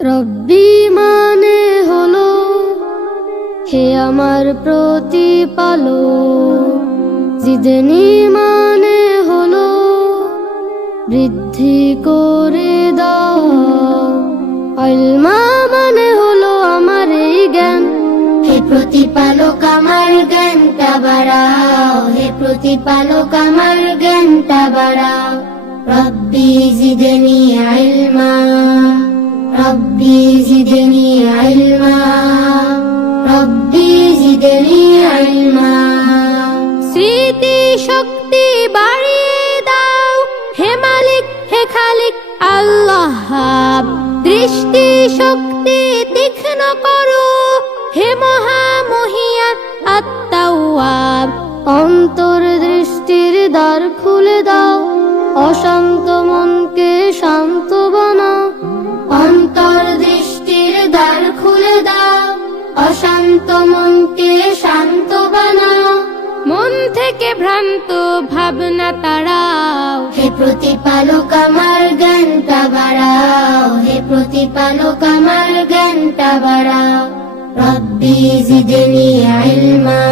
রব্বি মানে হলো হে আমার প্রতিপালক, জিদনি মানে হলো বৃদ্ধি করে দাও, ইলমা মানে হলো আমার এই জ্ঞান, হে প্রতিপালক আমার জ্ঞানটা বাড়াও, হে প্রতিপালক আমার জ্ঞানটা বাড়াও। রব্বি জিদনি ইলমা, রব্বি জিদনি ইলমা, রব্বি জিদনি ইলমা। স্মৃতি শক্তি বাড়িয়ে দাও হে মালিক হে খালিক আল্লাহ, দৃষ্টি শক্তি তীক্ষ্ণ করো হে মহামহিয়ান আত-তাওয়াব। অন্তর দৃষ্টির দ্বার খুলে দাও, অশান্ত মনকে শান্ত বানাও, অন্তর দৃষ্টির দ্বার খুলে দাও, অশান্ত মনকে শান্ত বানাও। মন থেকে ভ্রান্ত ভাবনা তাড়াও, হে প্রতিপালক আমার জ্ঞানটা বাড়াও, হে প্রতিপালক আমার জ্ঞানটা বাড়াও। রব্বি জিদনি ইলমা।